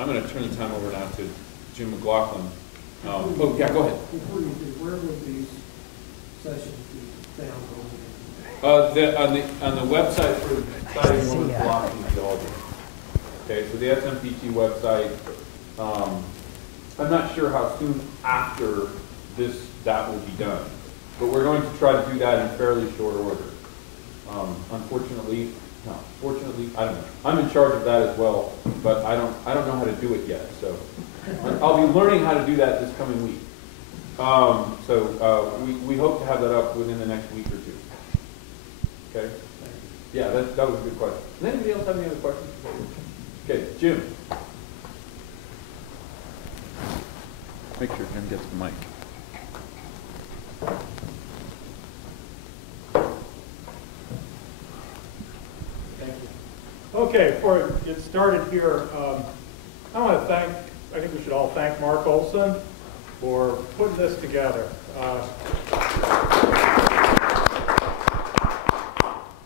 I'm going to turn the time over now to Jim McLaughlin. Oh, yeah, go ahead. Before you do, where would these sessions be found On the website for Citing Women's Philosophy and Theology. Okay, so the SMPT website. I'm not sure how soon after that will be done, but we're going to try to do that in fairly short order. Unfortunately, no. Fortunately, I don't know. I'm in charge of that as well, but I don't know how to do it yet. So I'll be learning how to do that this coming week. We hope to have that up within the next week or two. Okay. Yeah, that was a good question. Does anybody else have any other questions? Okay, Jim. Make sure Jim gets the mic. Thank you. Okay, before I get started here, I want to I think we should all thank Mark Olson for putting this together.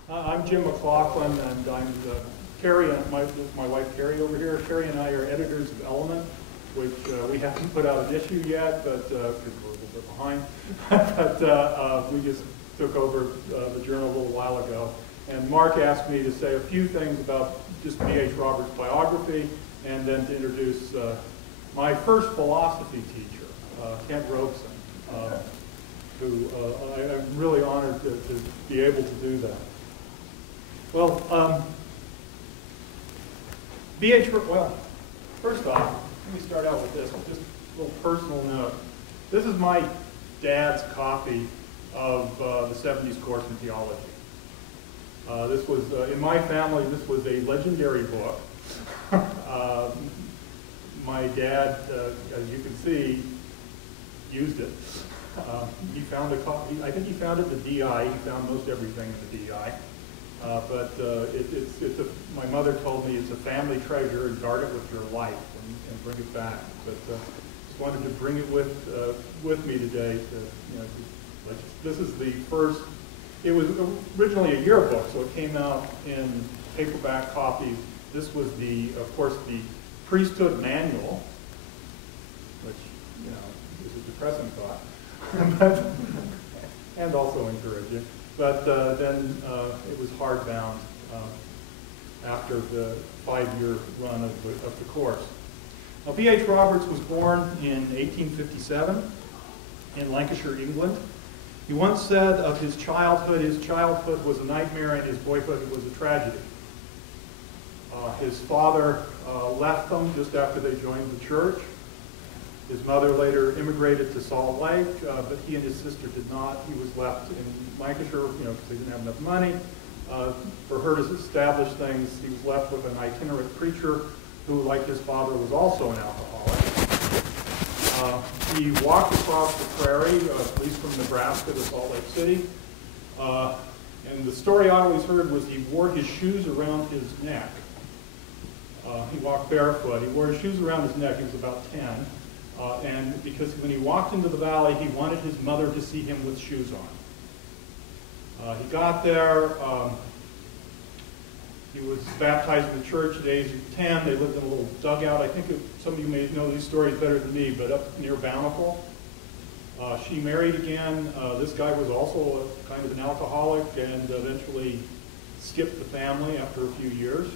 I'm Jim McLaughlin, and I'm Carrie, and my wife Carrie over here. Carrie and I are editors of Element, which we haven't put out an issue yet, but we're a little bit behind. But we just took over the journal a little while ago. And Mark asked me to say a few things about just B.H. Roberts' biography, and then to introduce my first philosophy teacher, Kent Robson, who I'm really honored to be able to do that. Well, first off, let me start out with this, just a little personal note. This is my dad's copy of the 70s course in theology. This was, in my family, this was a legendary book. My dad, as you can see, used it. He found a copy, I think he found it at the DI. He found most everything at the DI. My mother told me it's a family treasure, and guard it with your life and bring it back. But just wanted to bring it with me today. This is the first. It was originally a yearbook, so it came out in paperback copies. This was of course, the priesthood manual, which is a depressing thought, and also encouraging. But then it was hardbound after the 5-year run of the course. Now, B.H. Roberts was born in 1857 in Lancashire, England. He once said of his childhood was a nightmare and his boyhood was a tragedy. His father left them just after they joined the church. His mother later immigrated to Salt Lake, but he and his sister did not. He was left in Lancashire, because they didn't have enough money. For her to establish things, he was left with an itinerant preacher who, like his father, was also an alcoholic. He walked across the prairie, at least from Nebraska to Salt Lake City. And the story I always heard was he wore his shoes around his neck. He walked barefoot. He wore his shoes around his neck. He was about 10. And because when he walked into the valley, he wanted his mother to see him with shoes on. He got there. He was baptized in the church at the age of 10. They lived in a little dugout. I think some of you may know these stories better than me, but up near Bountiful. She married again. This guy was also kind of an alcoholic and eventually skipped the family after a few years.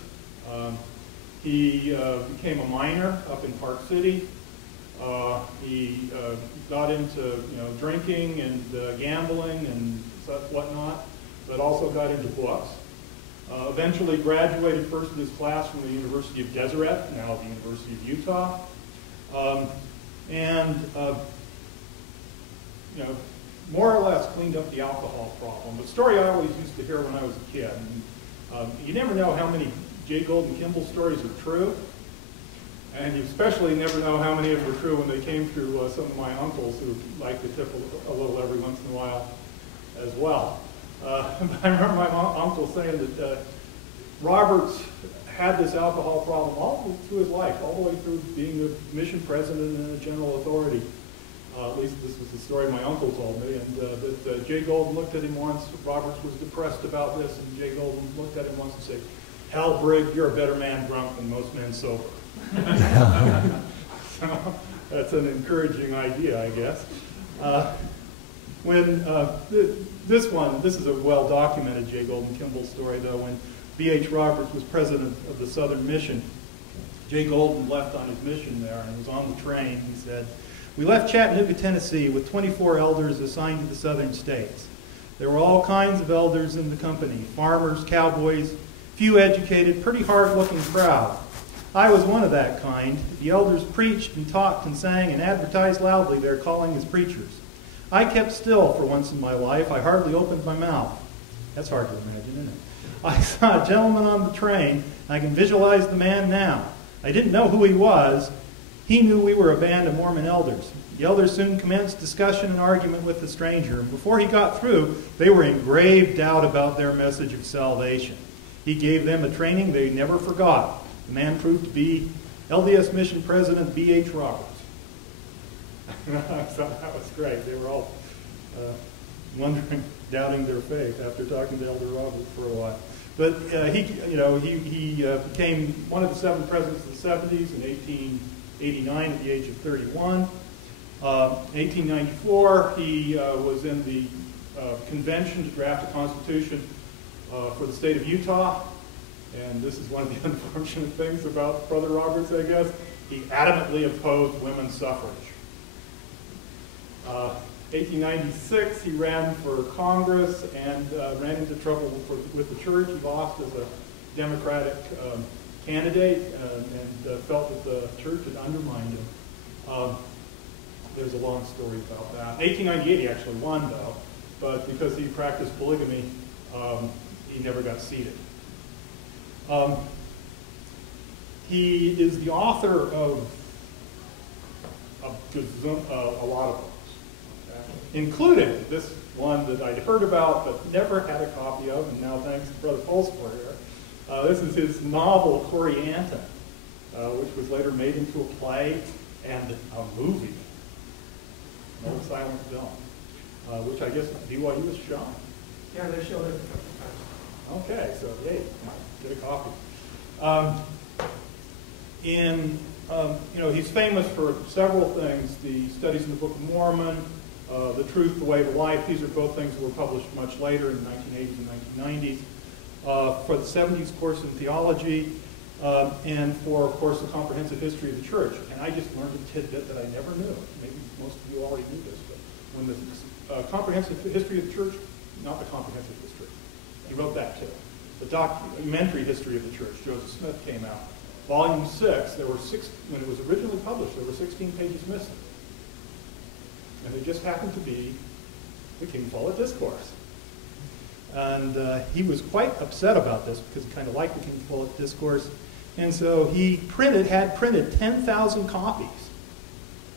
He became a miner up in Park City. He got into drinking and gambling and whatnot, but also got into books. Eventually graduated first in his class from the University of Deseret, now the University of Utah, more or less cleaned up the alcohol problem. The story I always used to hear when I was a kid, and, you never know how many J. Golden Kimball stories are true, and you especially never know how many of them were true when they came through some of my uncles who like to tip a little every once in a while as well. I remember my uncle saying that Roberts had this alcohol problem all through his life, all the way through being a mission president and a general authority. At least this was the story my uncle told me. And that J. Golden looked at him once. Roberts was depressed about this, and J. Golden looked at him once and said, hell, Brig, you're a better man drunk than most men sober. So that's an encouraging idea, I guess. This is a well-documented J. Golden Kimball story, though. When B.H. Roberts was president of the Southern Mission, J. Golden left on his mission there and was on the train. He said, "We left Chattanooga, Tennessee with 24 elders assigned to the southern states. There were all kinds of elders in the company, farmers, cowboys, few educated, pretty hard-looking crowd. I was one of that kind. The elders preached and talked and sang and advertised loudly their calling as preachers. I kept still for once in my life. I hardly opened my mouth." That's hard to imagine, isn't it? "I saw a gentleman on the train. I can visualize the man now. I didn't know who he was. He knew we were a band of Mormon elders. The elders soon commenced discussion and argument with the stranger, and before he got through, they were in grave doubt about their message of salvation. He gave them a training they never forgot. The man proved to be LDS Mission President B.H. Roberts." So that was great. They were all wondering, doubting their faith after talking to Elder Roberts for a while. But he became one of the 7 presidents of the 70s in 1889 at the age of 31. In 1894, he was in the convention to draft a constitution for the state of Utah. And this is one of the unfortunate things about Brother Roberts, I guess. He adamantly opposed women's suffrage. 1896, he ran for Congress and ran into trouble with the church. He lost as a Democratic candidate and felt that the church had undermined him. There's a long story about that. In 1898, he actually won, though, but because he practiced polygamy, he never got seated. He is the author of a lot of books, including this one that I'd heard about but never had a copy of, and now thanks to Brother Pulsford here. This is his novel, Corianton, which was later made into a play and a movie, an old silent film, which I guess BYU was shown. Yeah, they showed it. Okay, so yay, get a copy. He's famous for several things: the studies in the Book of Mormon, The Truth, the Way, the Life. These are both things that were published much later in the 1980s and 1990s. For the 70s course in theology, and for, of course, the comprehensive history of the church. And I just learned a tidbit that I never knew. Maybe most of you already knew this, but when the comprehensive history of the church, not the comprehensive history, he wrote that too. The documentary history of the church, Joseph Smith, came out. Volume 6, there were when it was originally published, there were 16 pages missing. And they just happened to be the King Follett Discourse. And he was quite upset about this because he kind of liked the King Follett Discourse. And so he had printed 10,000 copies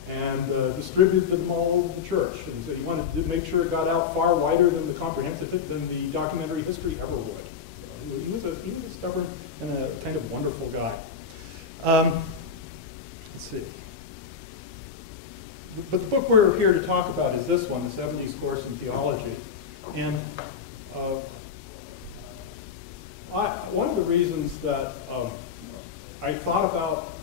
and distributed them all over the church. And so he wanted to make sure it got out far wider than the documentary history ever would. He was a stubborn and a kind of wonderful guy. Let's see. But the book we're here to talk about is this one, the 70s Course in Theology. And one of the reasons that I thought about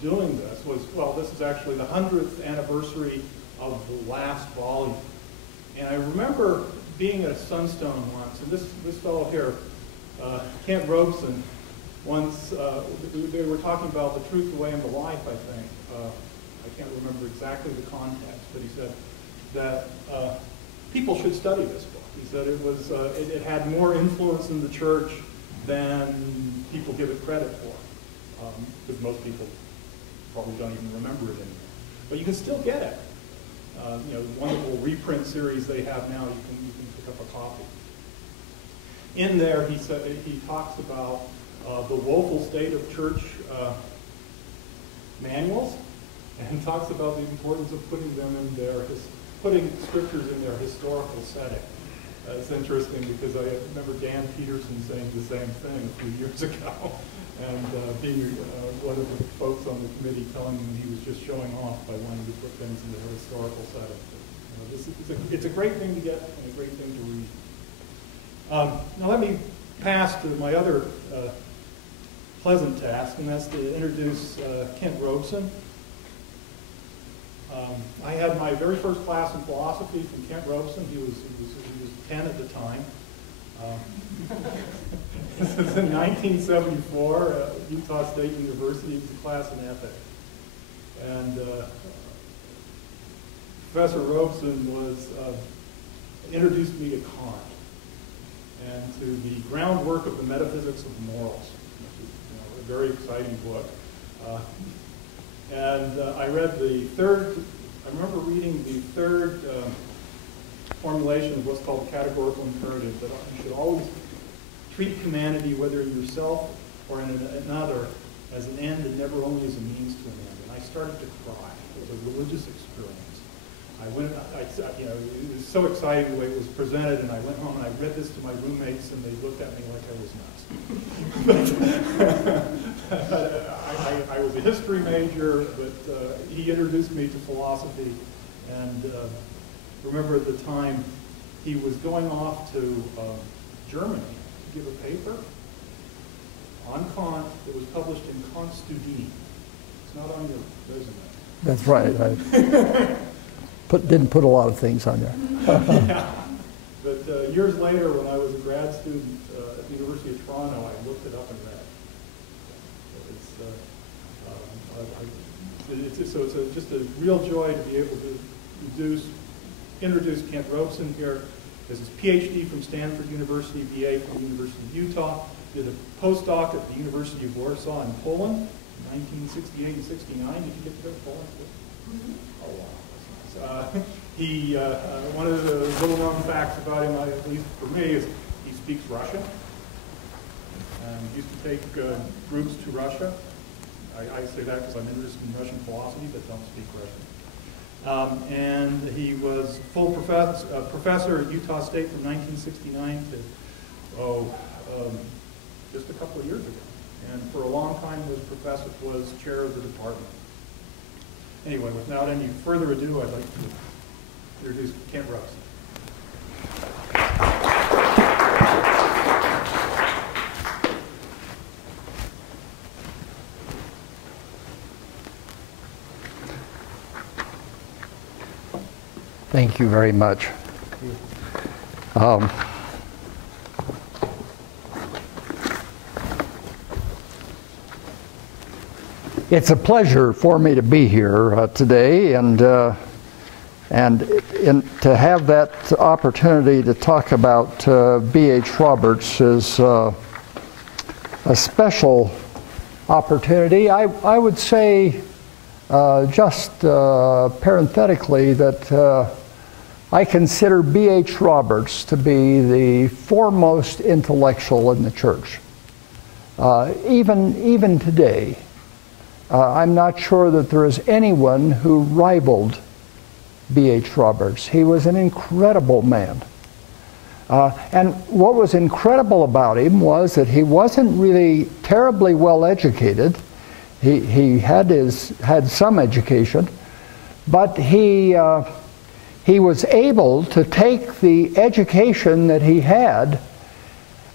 doing this was, well, this is actually the 100th anniversary of the last volume. And I remember being at a Sunstone once, and this fellow here, Kent Robson, once, they were talking about the truth, the way, and the life, I think. I can't remember exactly the context, but he said that people should study this book. He said it had more influence in the church than people give it credit for, because most people probably don't even remember it anymore. But you can still get it. The wonderful reprint series they have now, you can pick up a copy. In there, he talks about the woeful state of church manuals, and talks about the importance of putting scriptures in their historical setting. It's interesting because I remember Dan Peterson saying the same thing a few years ago, and being one of the folks on the committee telling him he was just showing off by wanting to put things in their historical setting. It's a great thing to get and a great thing to read. Now let me pass to my other pleasant task, and that's to introduce Kent Robson. I had my very first class in philosophy from Kent Robson. He was 10 at the time. This was in 1974, Utah State University. It was a class in ethics. And Professor Robson introduced me to Kant and to the groundwork of the metaphysics of morals, which is a very exciting book. I read I remember reading the third formulation of what's called the categorical imperative, that you should always treat humanity, whether in yourself or in another, as an end and never only as a means to an end. And I started to cry. It was a religious experience. It was so exciting the way it was presented, and I went home and I read this to my roommates, and they looked at me like I was nuts. I was a history major, but he introduced me to philosophy, and remember at the time he was going off to Germany to give a paper on Kant that was published in Kant Studien. It's not on your resume. That's right. Didn't put a lot of things on there. Yeah. But years later, when I was a grad student at the University of Toronto, I looked it up and read. It's just a real joy to be able to introduce Kent Robson here. This is PhD from Stanford University, BA from the University of Utah. Did a postdoc at the University of Warsaw in Poland in 1968 and 69. Did you get to go to Poland? Mm-hmm. Oh, wow. One of the little known facts about him, at least for me, is he speaks Russian. And he used to take groups to Russia. I say that because I'm interested in Russian philosophy, but don't speak Russian. And he was full professor at Utah State from 1969 to just a couple of years ago. And for a long time was chair of the department. Anyway, without any further ado, I'd like to introduce Kent Robson. Thank you very much. It's a pleasure for me to be here today, and to have that opportunity to talk about B.H. Roberts is a special opportunity. I would say just parenthetically that I consider B.H. Roberts to be the foremost intellectual in the church. Even today, I'm not sure that there is anyone who rivaled B.H. Roberts. He was an incredible man. And what was incredible about him was that he wasn't really terribly well educated. He had some education, but he was able to take the education that he had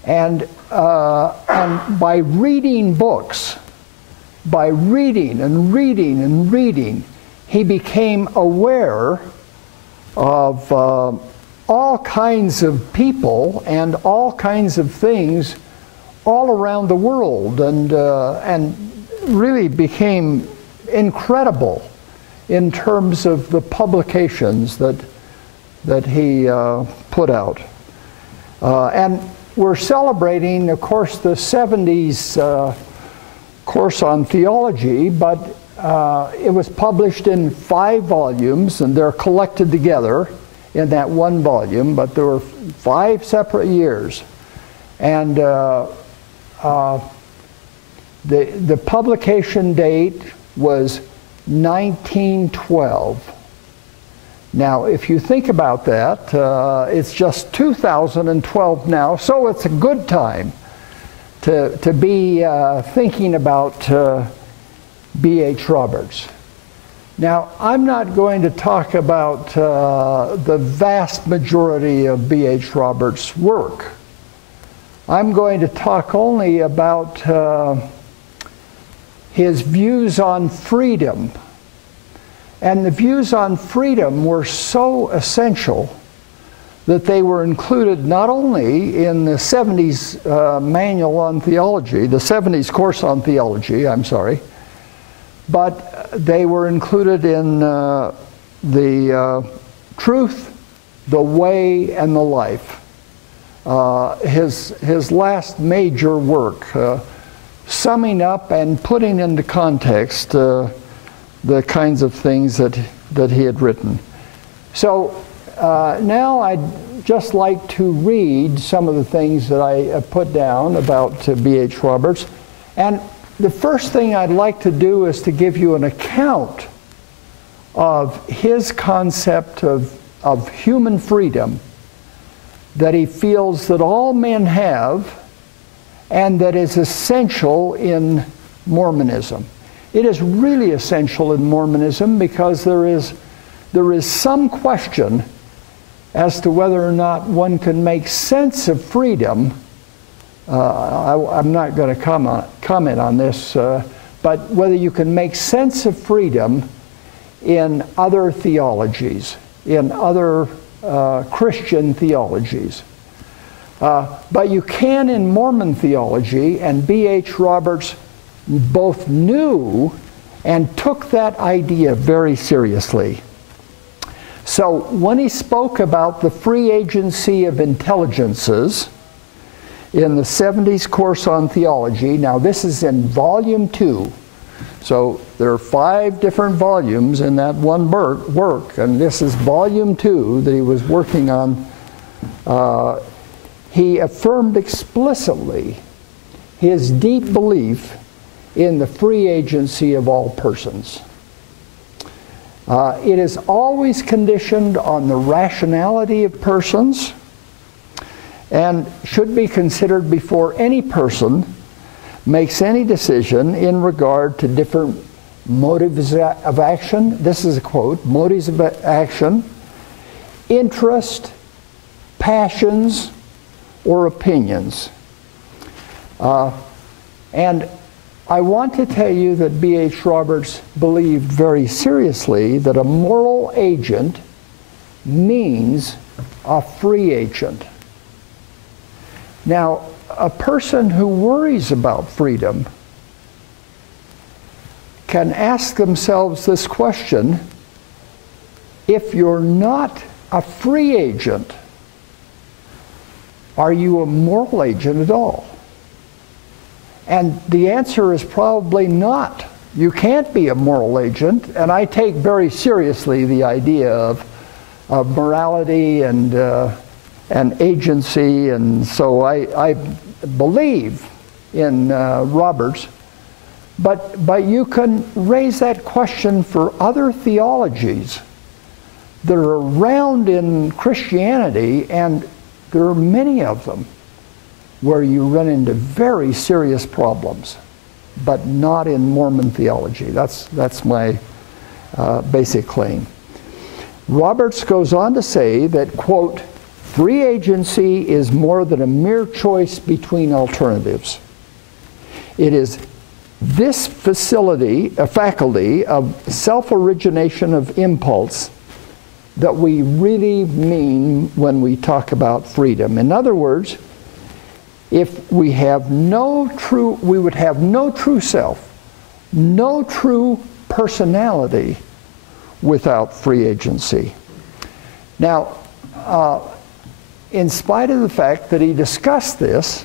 and by reading books, by reading and reading and reading, he became aware of all kinds of people and all kinds of things all around the world, and really became incredible in terms of the publications that he put out. And we're celebrating, of course, the 70s course on theology, but it was published in 5 volumes, and they're collected together in that one volume, but there were 5 separate years. And the publication date was 1912. Now, if you think about that, it's just 2012 now, so it's a good time to be thinking about B.H. Roberts. Now, I'm not going to talk about the vast majority of B.H. Roberts' work. I'm going to talk only about his views on freedom. And the views on freedom were so essential that they were included not only in the 70s manual on theology, the 70s course on theology, I'm sorry, but they were included in the truth, the way, and the life. His last major work, summing up and putting into context the kinds of things that he had written. So now I'd just like to read some of the things that I put down about B.H. Roberts. And the first thing I'd like to do is to give you an account of his concept of human freedom that he feels that all men have and that is essential in Mormonism. It is really essential in Mormonism because there is some question as to whether or not one can make sense of freedom. I'm not going to comment on this, but whether you can make sense of freedom in other theologies, in other Christian theologies. But you can in Mormon theology, and B.H. Roberts both knew and took that idea very seriously. So when he spoke about the free agency of intelligences in the 70s course on theology, now this is in volume 2, so there are 5 different volumes in that one work, and this is volume 2 that he was working on. He affirmed explicitly his deep belief in the free agency of all persons. It is always conditioned on the rationality of persons and should be considered before any person makes any decision in regard to different motives of action. This is a quote, motives of action, interest, passions, or opinions. And I want to tell you that B.H. Roberts believed very seriously that a moral agent means a free agent. Now, a person who worries about freedom can ask themselves this question: if you're not a free agent, are you a moral agent at all? And the answer is probably not. You can't be a moral agent, and I take very seriously the idea of morality and agency, and so I believe in Roberts. But you can raise that question for other theologies that are around in Christianity, and there are many of them where you run into very serious problems, but not in Mormon theology. That's my basic claim. Roberts goes on to say that, quote, free agency is more than a mere choice between alternatives. It is this faculty of self-origination of impulse that we really mean when we talk about freedom. In other words, if we have we would have no true self, no true personality without free agency. Now, in spite of the fact that he discussed this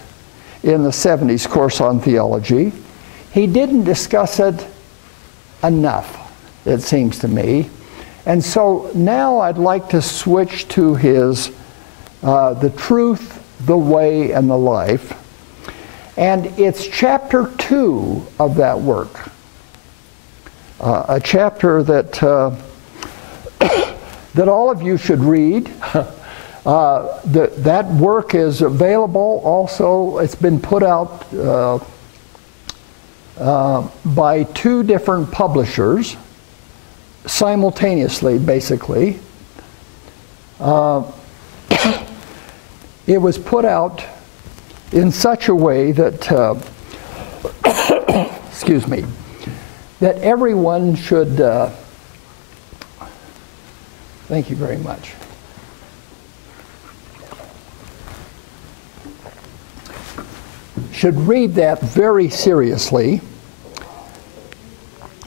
in the 70s course on theology, he didn't discuss it enough, it seems to me. And so now I'd like to switch to his The Truth, the Way, and the Life. And it's chapter 2 of that work. A chapter that that all of you should read. That work is available also. It's been put out by 2 different publishers simultaneously, basically. It was put out in such a way that, excuse me, that everyone should, thank you very much. Should read that very seriously.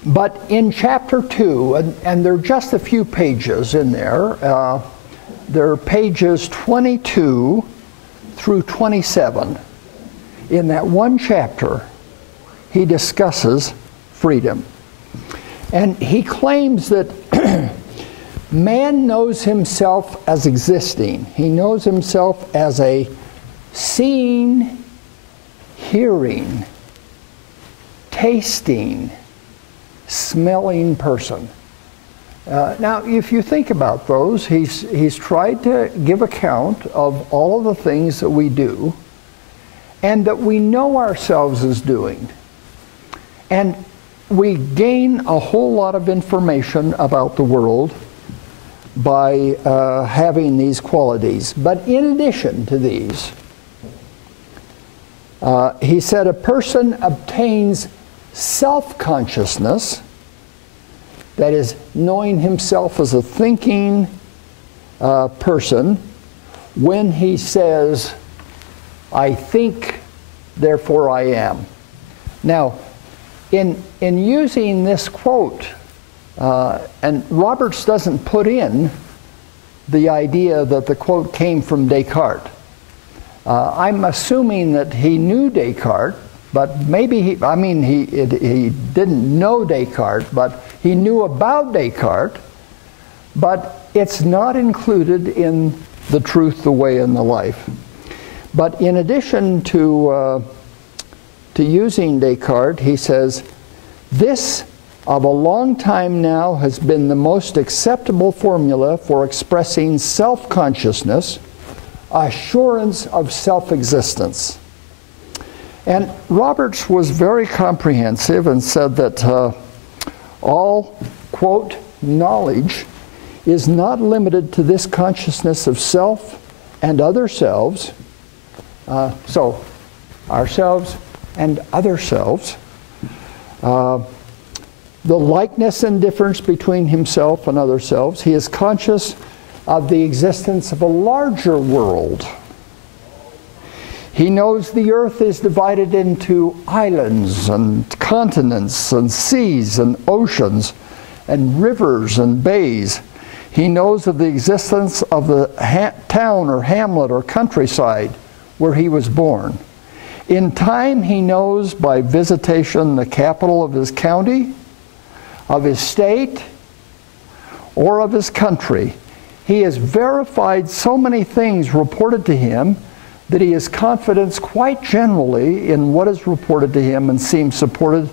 But in chapter 2, and there are just a few pages in there, there are pages 22 through 27. In that one chapter, he discusses freedom. And he claims that man knows himself as existing. He knows himself as a seeing, hearing, tasting, smelling person. Now, if you think about those, he's tried to give account of all of the things that we do and that we know ourselves as doing. And we gain a whole lot of information about the world by having these qualities. But in addition to these, he said a person obtains self-consciousness, that is, knowing himself as a thinking person, when he says, I think, therefore I am. Now, in using this quote, and Roberts doesn't put in the idea that the quote came from Descartes. I'm assuming that he knew Descartes, but maybe he didn't know Descartes, but he knew about Descartes, but it's not included in The Truth, the Way, and the Life. But in addition to using Descartes, he says, this of a long time now has been the most acceptable formula for expressing self-consciousness, assurance of self-existence. And Roberts was very comprehensive and said that all, quote, knowledge is not limited to this consciousness of self and other selves. So, ourselves and other selves. The likeness and difference between himself and other selves. He is conscious of the existence of a larger world. He knows the earth is divided into islands and continents and seas and oceans and rivers and bays. He knows of the existence of the town or hamlet or countryside where he was born. In time, he knows by visitation the capital of his county, of his state, or of his country. He has verified so many things reported to him that he has confidence quite generally in what is reported to him and seems supported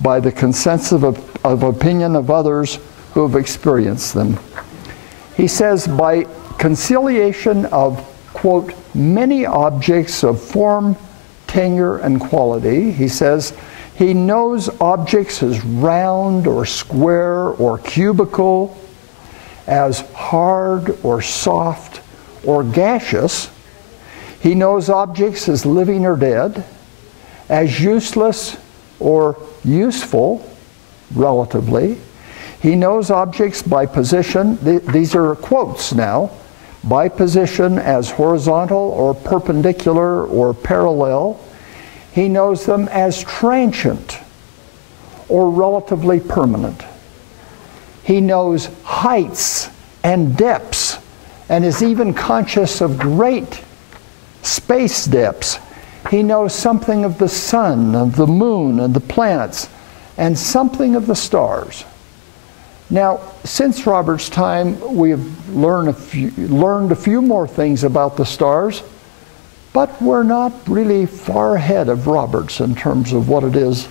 by the consensus of opinion of others who have experienced them. He says, by conciliation of, quote, many objects of form, tenure, and quality, he says, he knows objects as round or square or cubical, as hard or soft or gaseous. He knows objects as living or dead, as useless or useful, relatively. He knows objects by position. These are quotes now. By position as horizontal or perpendicular or parallel. He knows them as transient or relatively permanent. He knows heights and depths and is even conscious of great space depths. He knows something of the sun, of the moon, and the planets, and something of the stars. Now, since Robert's time, we have learned a few more things about the stars, but we're not really far ahead of Roberts in terms of what it is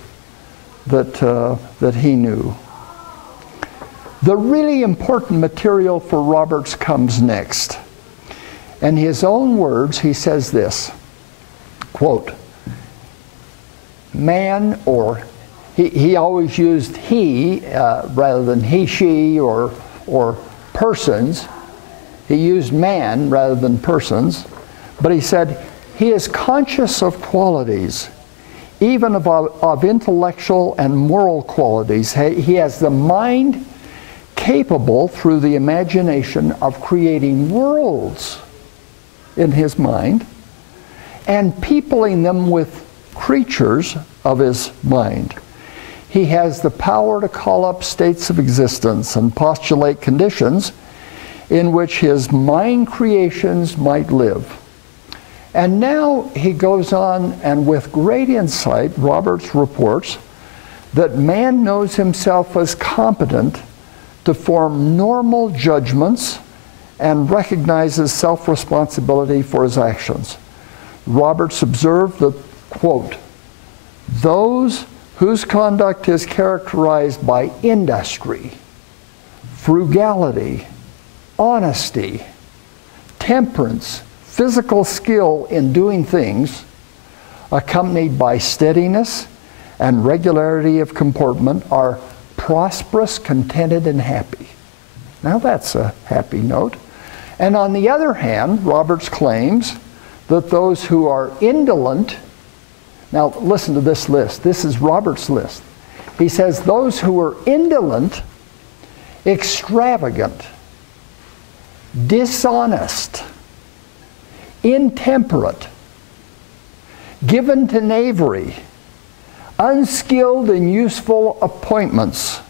that he knew. The really important material for Roberts comes next. In his own words, he says this, quote, man, or he always used he rather than he, she, or persons. He used man rather than persons. But he said, he is conscious of qualities even of intellectual and moral qualities. He has the mind capable, through the imagination, of creating worlds in his mind and peopling them with creatures of his mind. He has the power to call up states of existence and postulate conditions in which his mind creations might live. And now he goes on, and with great insight, Roberts reports that man knows himself as competent to form normal judgments and recognizes self-responsibility for his actions. Roberts observed that, quote, those whose conduct is characterized by industry, frugality, honesty, temperance, physical skill in doing things, accompanied by steadiness and regularity of comportment, are prosperous, contented, and happy. Now that's a happy note. And on the other hand, Roberts claims that those who are indolent, now listen to this list. This is Roberts' list. He says those who are indolent, extravagant, dishonest, intemperate, given to knavery, unskilled in useful appointments.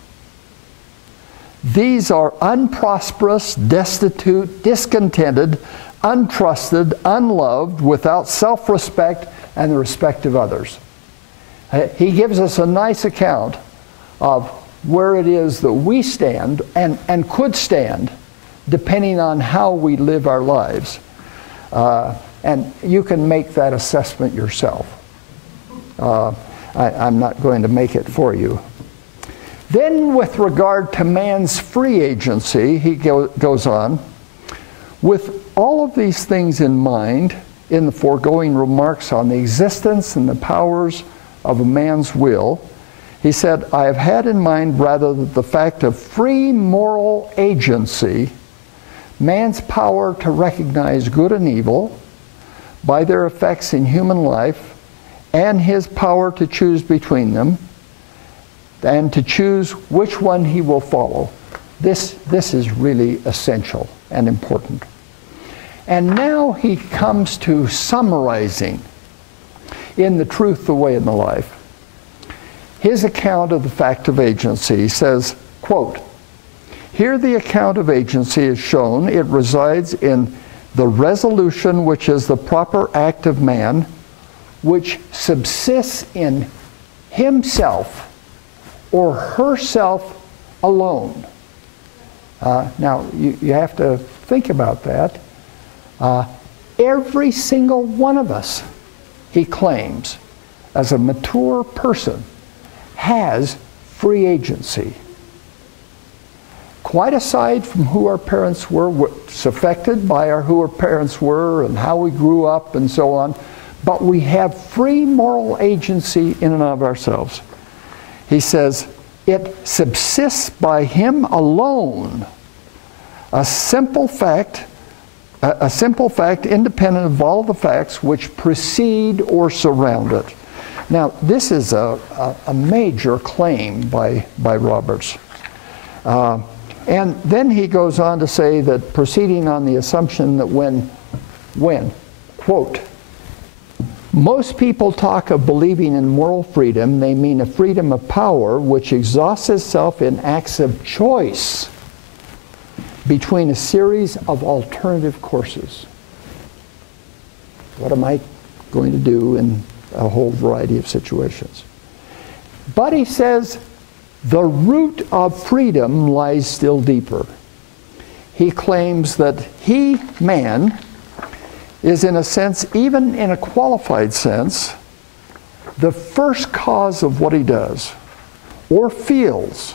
These are unprosperous, destitute, discontented, untrusted, unloved, without self-respect and the respect of others. He gives us a nice account of where it is that we stand and could stand depending on how we live our lives. And you can make that assessment yourself. I'm not going to make it for you. Then with regard to man's free agency, he goes on, with all of these things in mind, in the foregoing remarks on the existence and the powers of a man's will, he said, I have had in mind rather the fact of free moral agency, man's power to recognize good and evil by their effects in human life, and his power to choose between them, and to choose which one he will follow. This is really essential and important. And now he comes to summarizing in The Truth, the Way, and the Life his account of the fact of agency. He says, quote, here the account of agency is shown. It resides in the resolution which is the proper act of man, which subsists in himself or herself alone. Now, you have to think about that. Every single one of us, he claims, as a mature person, has free agency. Quite aside from who our parents were, what's affected by who our parents were and how we grew up and so on, but we have free moral agency in and of ourselves. He says, it subsists by him alone, a simple fact independent of all the facts which precede or surround it. Now, this is a major claim by Roberts. And then he goes on to say that, proceeding on the assumption that when, quote, most people talk of believing in moral freedom, they mean a freedom of power which exhausts itself in acts of choice between a series of alternative courses. What am I going to do in a whole variety of situations? But he says the root of freedom lies still deeper. He claims that he, man, is in a sense, even in a qualified sense, the first cause of what he does, or feels,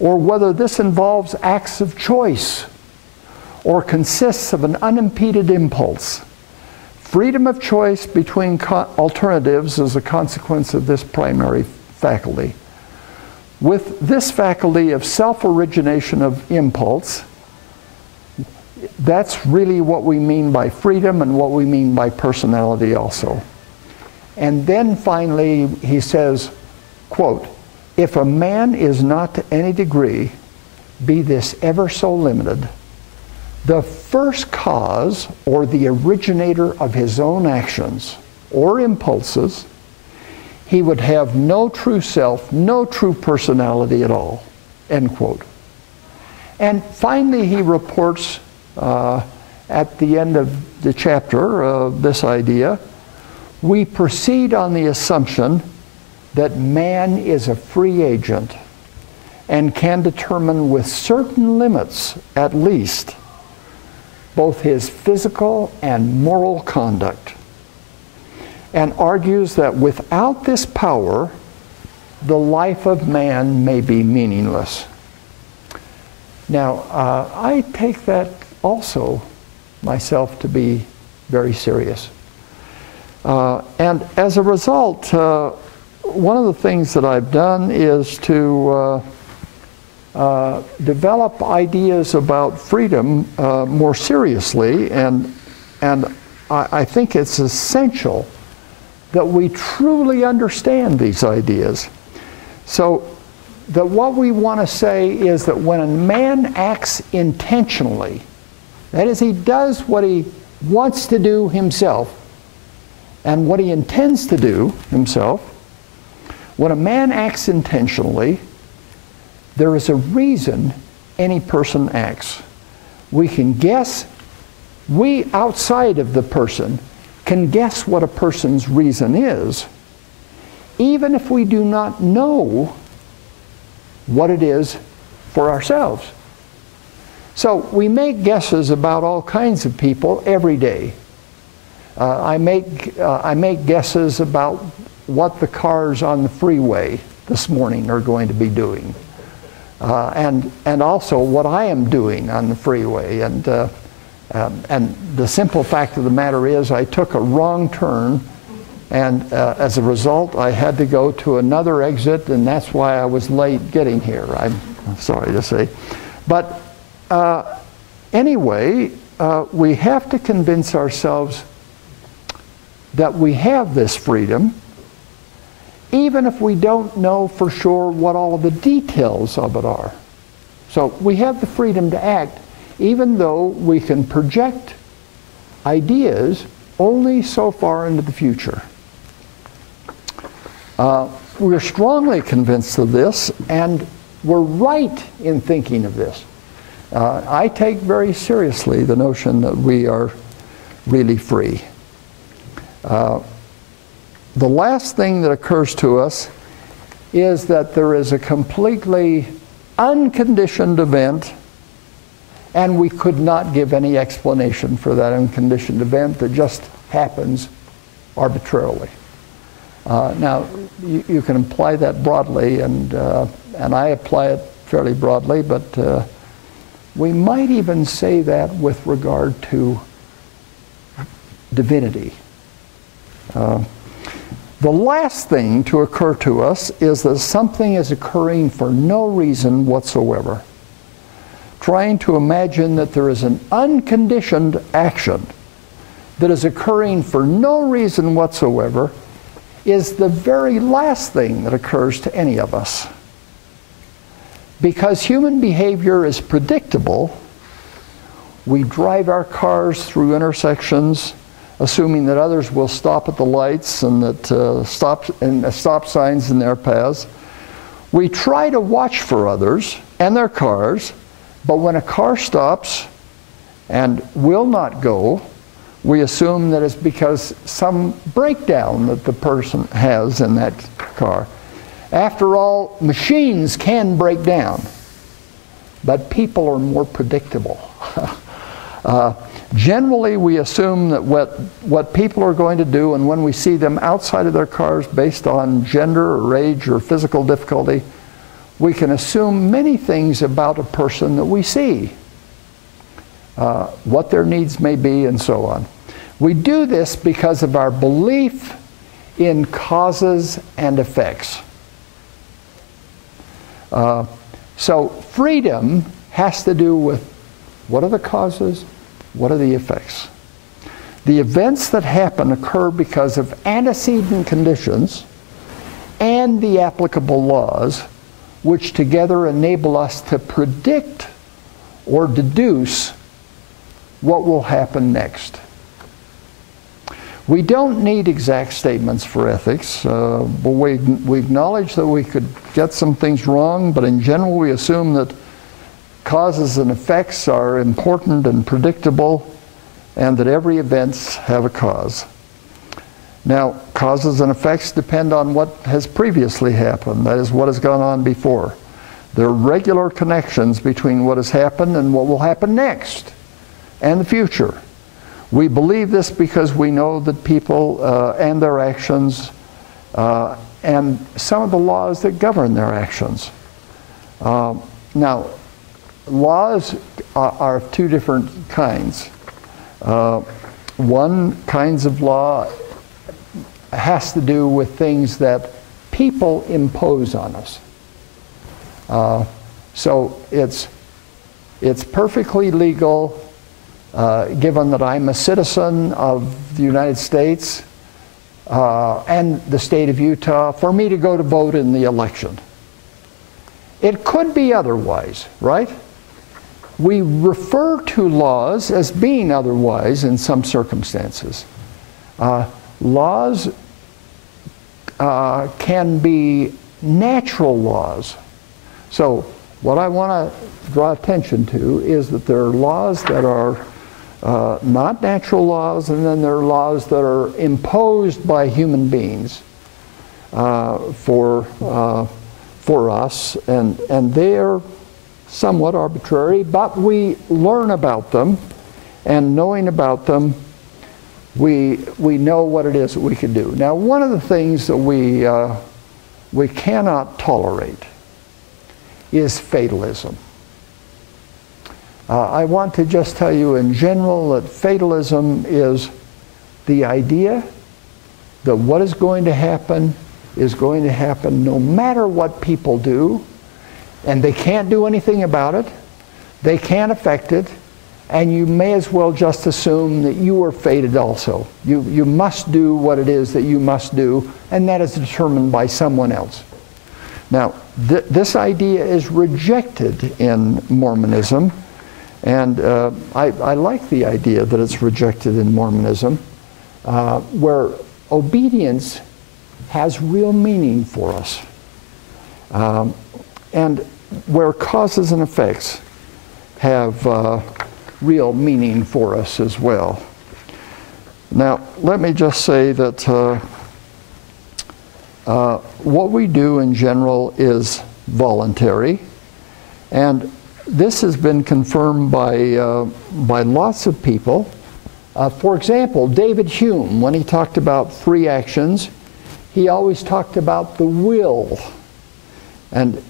or whether this involves acts of choice, or consists of an unimpeded impulse. Freedom of choice between alternatives is a consequence of this primary faculty. With this faculty of self-origination of impulse, that's really what we mean by freedom and what we mean by personality also. And then finally he says, quote, "If a man is not to any degree, be this ever so limited, the first cause or the originator of his own actions or impulses, he would have no true self, no true personality at all," end quote. And finally he reports at the end of the chapter this idea: "We proceed on the assumption that man is a free agent and can determine with certain limits, at least, both his physical and moral conduct, and argues that without this power, the life of man may be meaningless." Now, I take that also myself to be very serious. And as a result, one of the things that I've done is to develop ideas about freedom more seriously, and I think it's essential that we truly understand these ideas. So that what we want to say is that when a man acts intentionally, that is, he does what he wants to do himself and what he intends to do himself, when a man acts intentionally, there is a reason any person acts. We can guess, we outside of the person can guess what a person's reason is, even if we do not know what it is for ourselves. So we make guesses about all kinds of people every day. I make guesses about what the cars on the freeway this morning are going to be doing, and also what I am doing on the freeway. And the simple fact of the matter is, I took a wrong turn, and as a result, I had to go to another exit, and that's why I was late getting here. I'm sorry to say, but anyway, we have to convince ourselves that we have this freedom, even if we don't know for sure what all of the details of it are. So we have the freedom to act, even though we can project ideas only so far into the future. We're strongly convinced of this, and we're right in thinking of this. I take very seriously the notion that we are really free. The last thing that occurs to us is that there is a completely unconditioned event, and we could not give any explanation for that unconditioned event that just happens arbitrarily. Now, you can apply that broadly, and I apply it fairly broadly, but we might even say that with regard to divinity. The last thing to occur to us is that something is occurring for no reason whatsoever. Trying to imagine that there is an unconditioned action that is occurring for no reason whatsoever is the very last thing that occurs to any of us. Because human behavior is predictable, we drive our cars through intersections assuming that others will stop at the lights and that stop signs in their paths. We try to watch for others and their cars, but when a car stops and will not go, we assume that it's because some breakdown that the person has in that car. After all, machines can break down, but people are more predictable. Generally, we assume that what people are going to do, and when we see them outside of their cars based on gender or age or physical difficulty, we can assume many things about a person that we see, what their needs may be, and so on. We do this because of our belief in causes and effects. So freedom has to do with what are the causes, what are the effects. The events that happen occur because of antecedent conditions and the applicable laws, which together enable us to predict or deduce what will happen next. We don't need exact statements for ethics. But we acknowledge that we could get some things wrong, but in general we assume that causes and effects are important and predictable, and that every events have a cause. Now, causes and effects depend on what has previously happened, that is, what has gone on before. There are regular connections between what has happened and what will happen next, and the future. We believe this because we know that people and their actions and some of the laws that govern their actions. Now, laws are of two different kinds. One kinds of law has to do with things that people impose on us. So it's perfectly legal, given that I'm a citizen of the United States and the state of Utah, for me to go to vote in the election. It could be otherwise, right? We refer to laws as being otherwise in some circumstances. Laws can be natural laws. So what I want to draw attention to is that there are laws that are not natural laws, and then there are laws that are imposed by human beings for us, and they are somewhat arbitrary, but we learn about them, and knowing about them, we know what it is that we can do. Now, one of the things that we cannot tolerate is fatalism. I want to just tell you in general that fatalism is the idea that what is going to happen no matter what people do, and they can't do anything about it, they can't affect it, and you may as well just assume that you are fated also. You must do what it is that you must do, and that is determined by someone else. Now, this idea is rejected in Mormonism, and I like the idea that it's rejected in Mormonism, where obedience has real meaning for us, and where causes and effects have real meaning for us as well. Now, let me just say that what we do in general is voluntary, and this has been confirmed by lots of people. For example, David Hume, when he talked about free actions, he always talked about the will. And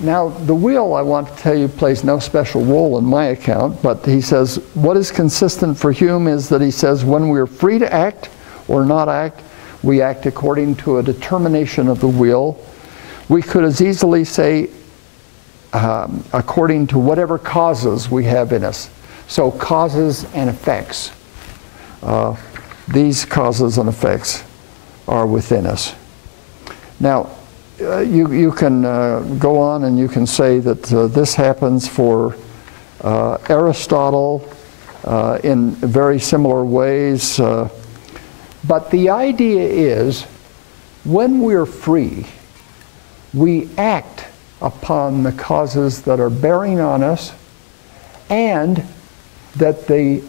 now the will, I want to tell you, plays no special role in my account, but he says what is consistent for Hume is that he says when we're free to act or not act, we act according to a determination of the will. We could as easily say according to whatever causes we have in us. So causes and effects. These causes and effects are within us. Now, you can go on and you can say that this happens for Aristotle in very similar ways. But the idea is, when we're free, we act upon the causes that are bearing on us, and that the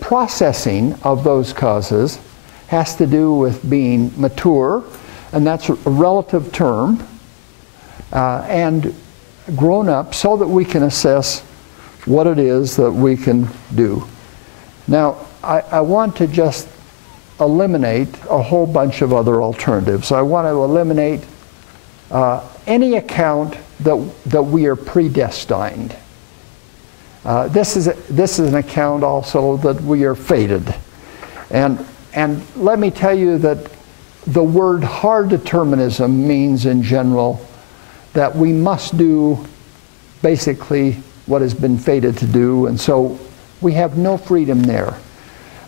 processing of those causes has to do with being mature, and that's a relative term, and grown up so that we can assess what it is that we can do. Now, I want to just eliminate a whole bunch of other alternatives. I want to eliminate any account that we are predestined. This is an account also that we are fated. And let me tell you that the word hard determinism means in general that we must do basically what has been fated to do, and so we have no freedom there.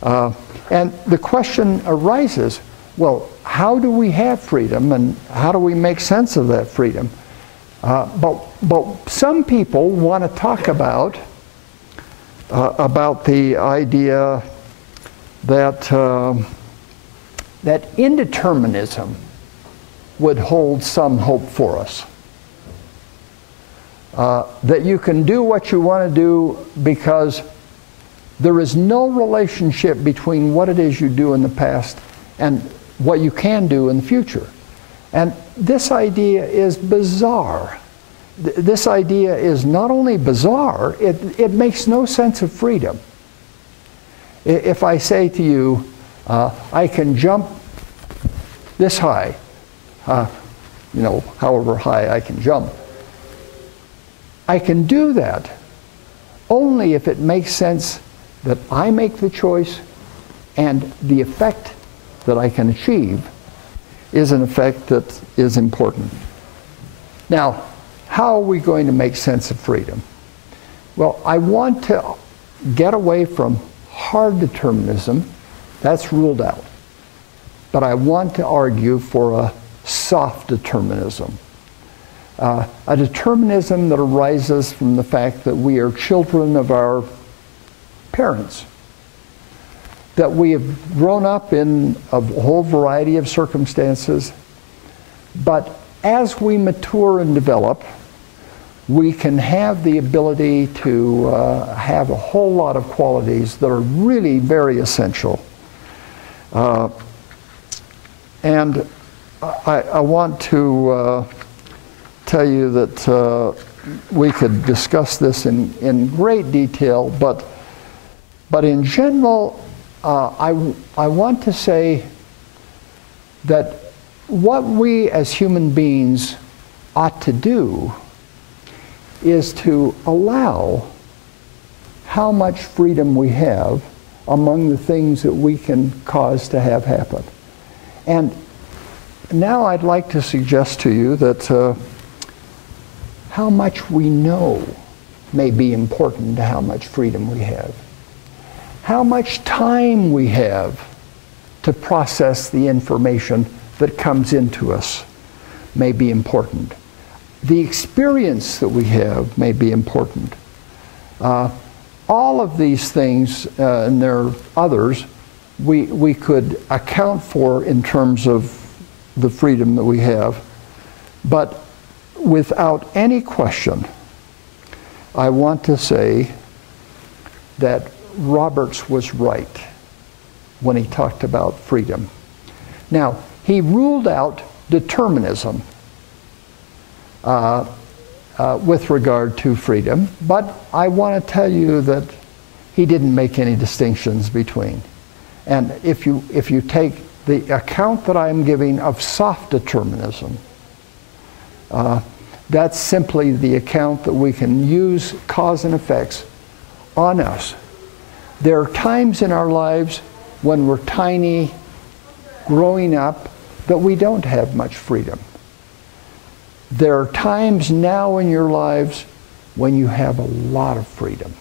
And the question arises, well, how do we have freedom and how do we make sense of that freedom? But some people want to talk about the idea that, that indeterminism would hold some hope for us. That you can do what you want to do because there is no relationship between what it is you do in the past and what you can do in the future. And this idea is bizarre. This idea is not only bizarre, it makes no sense of freedom. If I say to you, I can jump this high, however high I can jump, I can do that only if it makes sense that I make the choice and the effect that I can achieve is an effect that is important. Now, how are we going to make sense of freedom? Well, I want to get away from hard determinism. That's ruled out. But I want to argue for a soft determinism. A determinism that arises from the fact that we are children of our parents, that we have grown up in a whole variety of circumstances, but as we mature and develop, we can have the ability to have a whole lot of qualities that are really very essential. And I want to tell you that we could discuss this in great detail, but in general, I want to say that what we as human beings ought to do is to allow how much freedom we have among the things that we can cause to have happen. And now I'd like to suggest to you that how much we know may be important to how much freedom we have. How much time we have to process the information that comes into us may be important. The experience that we have may be important. All of these things, and there are others, we could account for in terms of the freedom that we have. But without any question, I want to say that Roberts was right when he talked about freedom. Now, he ruled out determinism with regard to freedom, but I want to tell you that he didn't make any distinctions between. And if you take the account that I'm giving of soft determinism, that's simply the account that we can use cause and effects on us. There are times in our lives when we're tiny, growing up, that we don't have much freedom. There are times now in your lives when you have a lot of freedom.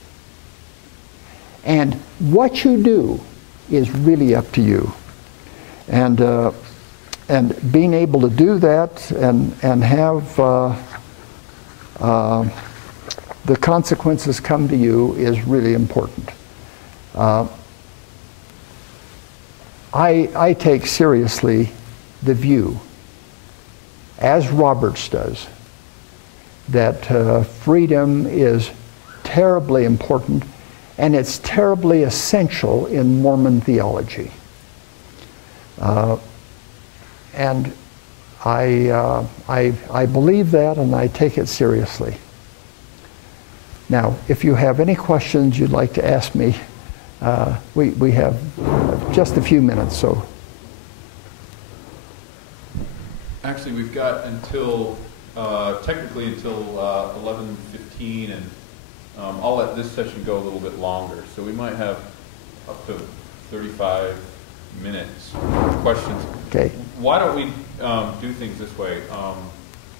And what you do is really up to you. And being able to do that and have the consequences come to you is really important. I take seriously the view, as Roberts does, that freedom is terribly important and it's terribly essential in Mormon theology. And I believe that and I take it seriously. Now, if you have any questions you'd like to ask me, we have just a few minutes, so. Actually, we've got until, technically until 11:15, and I'll let this session go a little bit longer. So we might have up to 35 minutes for questions. Okay. Why don't we do things this way?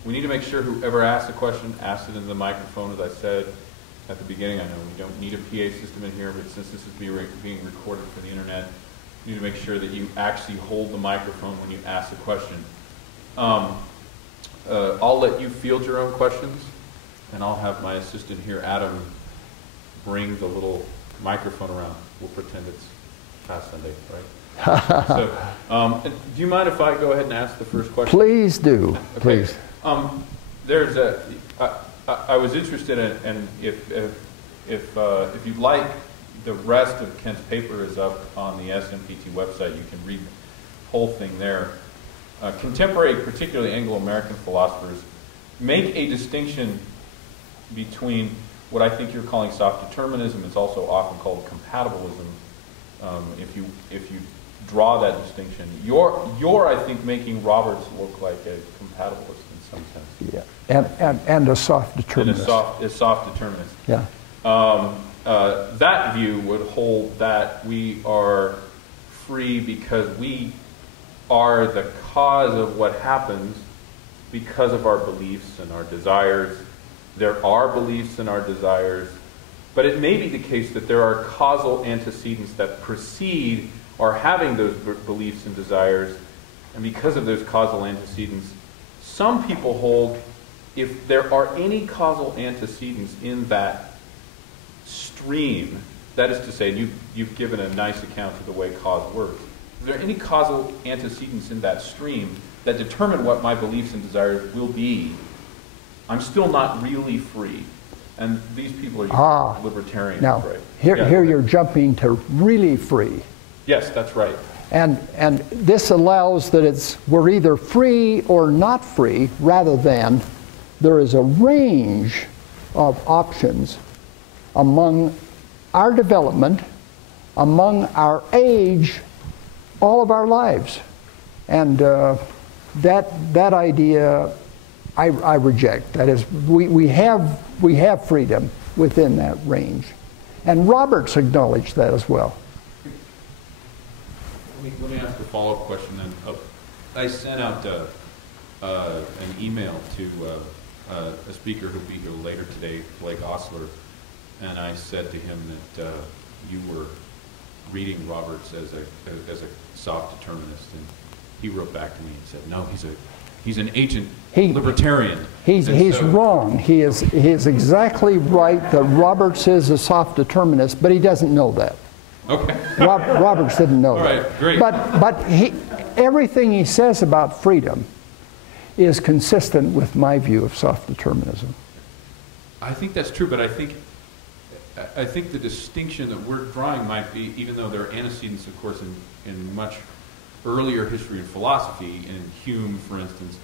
We need to make sure whoever asks a question asks it into the microphone, as I said. at the beginning, I know we don't need a PA system in here, but since this is being recorded for the internet, you need to make sure that you actually hold the microphone when you ask the question. I'll let you field your own questions, and I'll have my assistant here, Adam, bring the little microphone around. We'll pretend it's past Sunday, right? So, do you mind if I go ahead and ask the first question? Please do. Okay. Please. There's I was interested in, and if you'd like, the rest of Kent's paper is up on the SMPT website. You can read the whole thing there. Contemporary, particularly Anglo-American philosophers, make a distinction between what I think you're calling soft determinism. It's also often called compatibilism. If you draw that distinction, you're I think making Roberts look like a compatibilist in some sense. Yeah, and a soft determinist. And a soft determinist. Yeah. That view would hold that we are free because we are the cause of what happens because of our beliefs and our desires. There are beliefs and our desires, but it may be the case that there are causal antecedents that precede our having those beliefs and desires, and because of those causal antecedents, some people hold if there are any causal antecedents in that stream, that is to say, you've given a nice account of the way cause works. If there are any causal antecedents in that stream that determine what my beliefs and desires will be, I'm still not really free. And these people are libertarians, now, right? Here you're jumping to really free. Yes, that's right. And this allows that we're either free or not free, rather than there is a range of options among our development, among our age, all of our lives. And that idea I reject. That is, we have freedom within that range. And Roberts acknowledged that as well. Let me ask a follow-up question then. I sent out an email to a speaker who'll be here later today, Blake Osler, and I said to him that you were reading Roberts as a soft determinist, and he wrote back to me and said, no, he's an ancient libertarian. He's wrong. He is exactly right that Roberts is a soft determinist, but he doesn't know that. Okay. Roberts didn't know that. All right, great. But everything he says about freedom is consistent with my view of soft determinism. I think that's true, but I think the distinction that we're drawing might be, even though there are antecedents, of course, in much earlier history of philosophy, in Hume, for instance,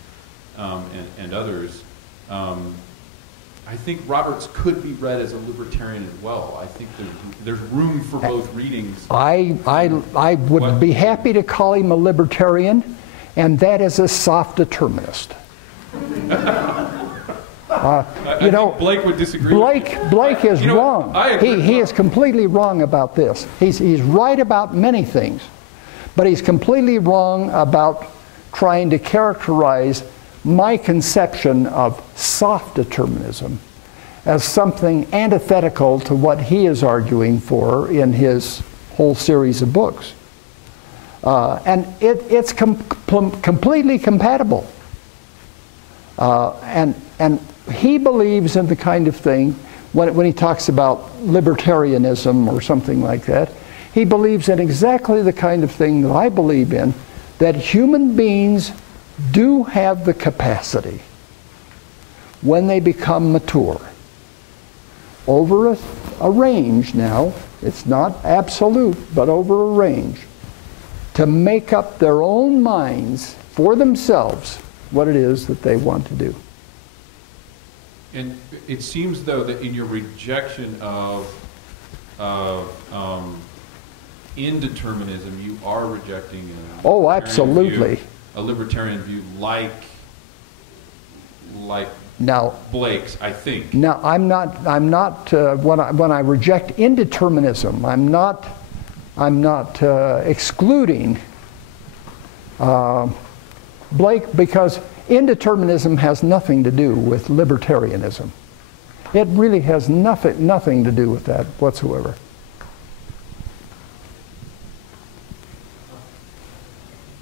and others, I think Roberts could be read as a libertarian as well. I think there's room for both readings. I would be happy to call him a libertarian, and that is a soft determinist. I think Blake would disagree. Blake is wrong. He is completely wrong about this. He's right about many things, but he's completely wrong about trying to characterize my conception of soft determinism as something antithetical to what he is arguing for in his whole series of books. And it's completely compatible. And he believes in the kind of thing, when he talks about libertarianism or something like that, he believes in exactly the kind of thing that I believe in, that human beings do have the capacity, when they become mature, over a range now, it's not absolute, but over a range, to make up their own minds for themselves what it is that they want to do. And it seems, though, that in your rejection of indeterminism, you are rejecting a libertarian view like now, Blake's, I think. Now, I'm not when I reject indeterminism, I'm not excluding Blake, because indeterminism has nothing to do with libertarianism. It really has nothing to do with that whatsoever.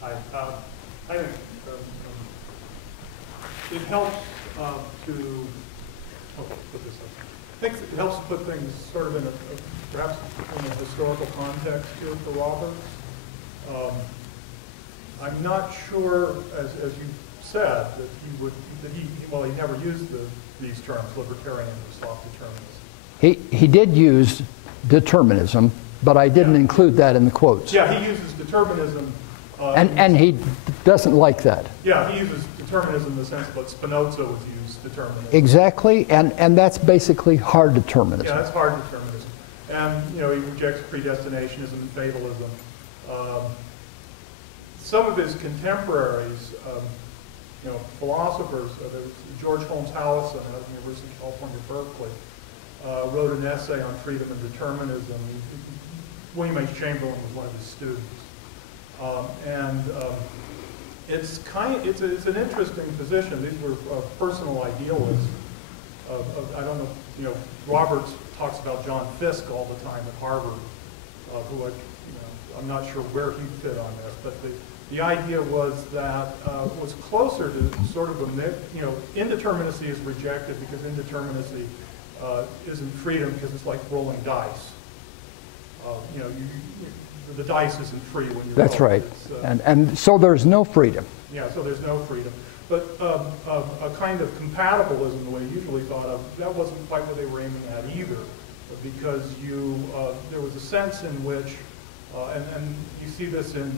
I think it helps to put this up. I think it helps to put things sort of in perhaps in a historical context here for Roberts. I'm not sure, as you said, that he never used these terms, libertarian or soft determinism. He did use determinism, but I didn't include that in the quotes. Yeah, he uses determinism. And he doesn't like that. Yeah, he uses determinism in the sense that Spinoza would use determinism. Exactly, and that's basically hard determinism. Yeah, that's hard determinism. And, he rejects predestinationism and fatalism. Some of his contemporaries, philosophers, George Holmes Howison at the University of California, Berkeley, wrote an essay on freedom and determinism. William H. Chamberlain was one of his students. It's an interesting position. These were personal idealists. I don't know, Roberts talks about John Fiske all the time at Harvard, who I'm not sure where he fit on this, but the idea was that was closer to sort of indeterminacy is rejected because indeterminacy isn't freedom because it's like rolling dice. The dice isn't free when you're That's rolling. right. And so there's no freedom. Yeah, so there's no freedom. But a kind of compatibilism, the way usually thought of, that wasn't quite what they were aiming at either, because there was a sense in which, and you see this in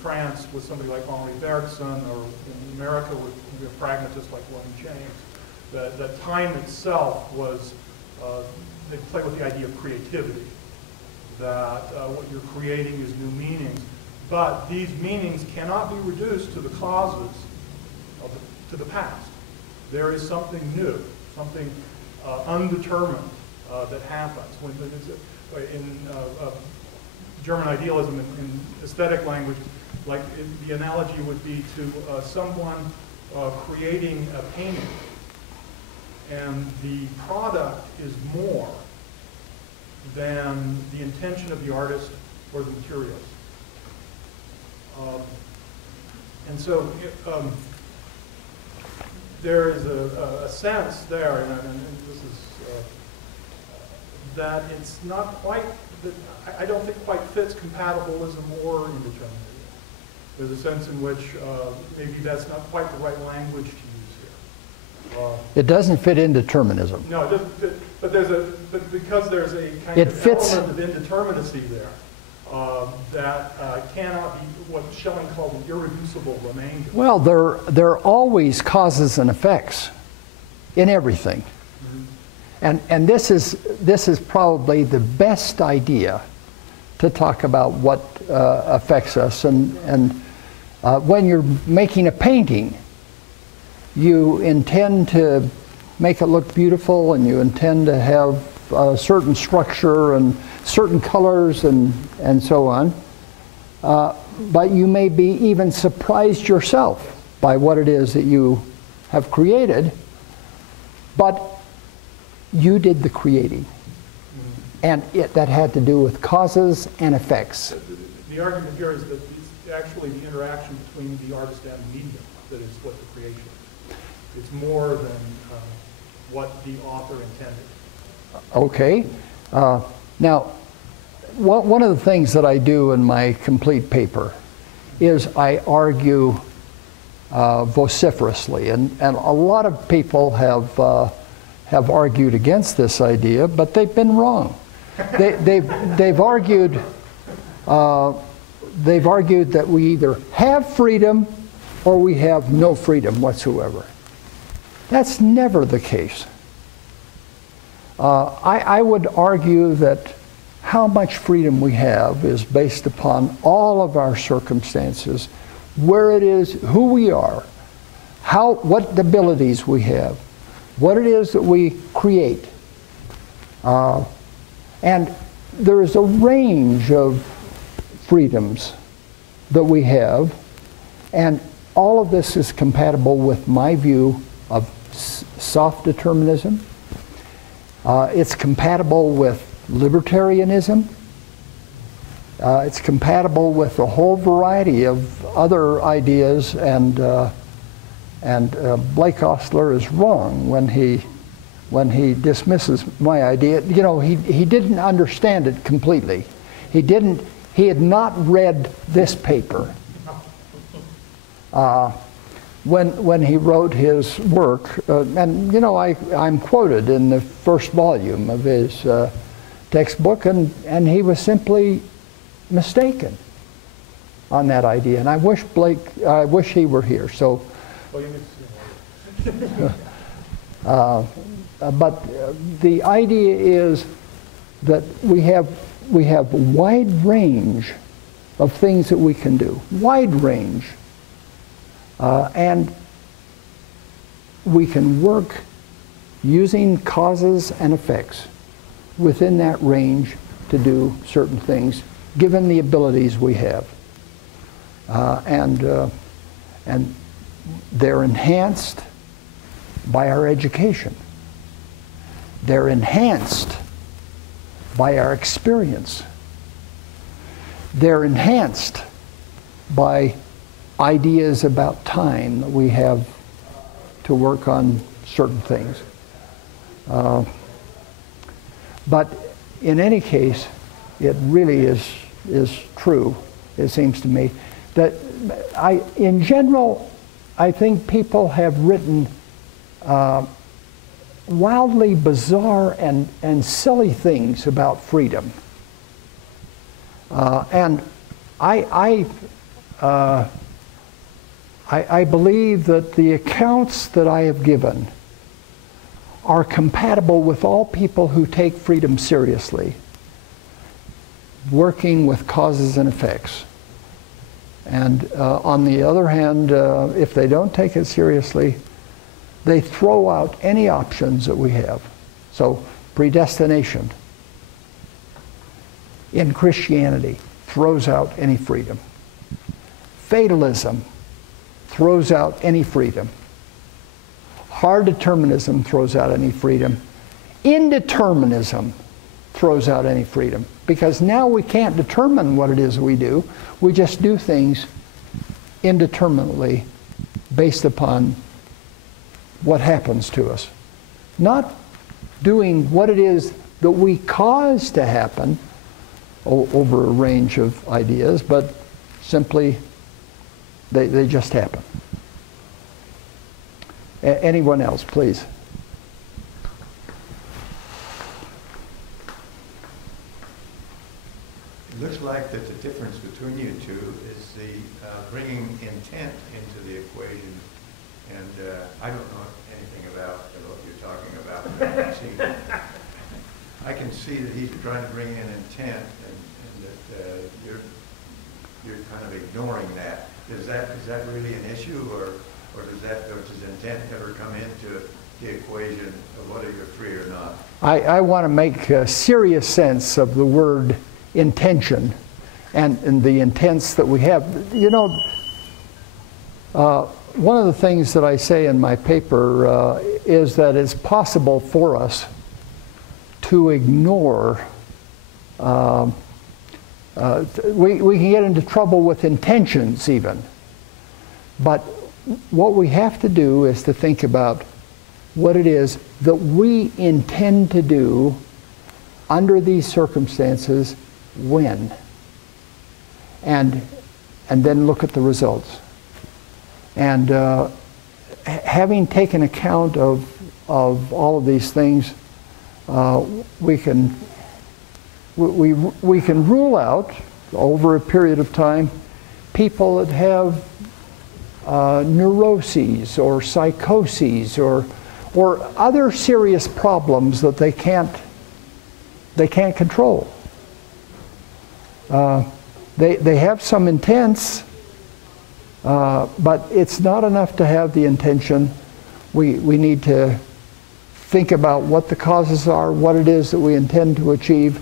France with somebody like Henri Bergson, or in America with a pragmatist like William James, that time itself was, they play with the idea of creativity, that what you're creating is new meanings, but these meanings cannot be reduced to the causes to the past. There is something new, something undetermined that happens. In German idealism, in aesthetic language, like the analogy would be to someone creating a painting, and the product is more than the intention of the artist or the materials. And so there is a sense there, and this is that it's not quite, I don't think quite fits compatibilism or indeterminism. There's a sense in which maybe that's not quite the right language to use here. It doesn't fit indeterminism. No, it doesn't fit, but because there's a kind It of fits. element of indeterminacy there that cannot be what Schelling called an irreducible remainder. Well, there are always causes and effects in everything. And this is probably the best idea to talk about what affects us. And when you're making a painting, you intend to make it look beautiful, and you intend to have a certain structure and certain colors and so on. But you may be even surprised yourself by what it is that you have created, but you did the creating. And that had to do with causes and effects. The argument here is that it's actually the interaction between the artist and the medium that is what the creation is. It's more than what the author intended. Okay. Now, one of the things that I do in my complete paper is I argue vociferously, and a lot of people have argued against this idea, but they've been wrong. They've argued that we either have freedom or we have no freedom whatsoever. That's never the case. I would argue that how much freedom we have is based upon all of our circumstances, where it is, who we are, what abilities we have, what it is that we create. And there is a range of freedoms that we have, and all of this is compatible with my view of soft determinism It's compatible with libertarianism. It's compatible with a whole variety of other ideas, and Blake Ostler is wrong when he dismisses my idea. You know, he didn't understand it completely. He had not read this paper when he wrote his work. And you know, I'm quoted in the first volume of his textbook, and he was simply mistaken on that idea. And I wish he were here. So, but the idea is that we have a wide range of things that we can do, wide range, and we can work using causes and effects within that range to do certain things, given the abilities we have, and they're enhanced by our education. They're enhanced by our experience. They're enhanced by ideas about time that we have to work on certain things. But in any case, it really is true, it seems to me, that in general, I think people have written wildly bizarre and silly things about freedom. And I believe that the accounts that I have given are compatible with all people who take freedom seriously, working with causes and effects. And on the other hand, if they don't take it seriously, they throw out any options that we have. So, predestination in Christianity throws out any freedom. Fatalism throws out any freedom. Hard determinism throws out any freedom. Indeterminism throws out any freedom. Because now we can't determine what it is we do. We just do things indeterminately based upon what happens to us. Not doing what it is that we cause to happen over a range of ideas, but simply they just happen. Anyone else, please? It looks like that the difference between you two is the bringing intent into the equation. And I don't know anything about what you're talking about. But I can see that he's trying to bring in intent, and that you're kind of ignoring that. Is that really an issue, or does intent ever come into the equation of whether you're free or not? I want to make serious sense of the word intention and the intents that we have. You know, one of the things that I say in my paper is that it's possible for us to ignore, we can get into trouble with intentions even, but what we have to do is to think about what it is that we intend to do under these circumstances when, and then look at the results. And having taken account of all of these things, we can rule out over a period of time people that have neuroses or psychoses or other serious problems that they can't control. They have some intents, but it's not enough to have the intention. We need to think about what the causes are, what it is that we intend to achieve,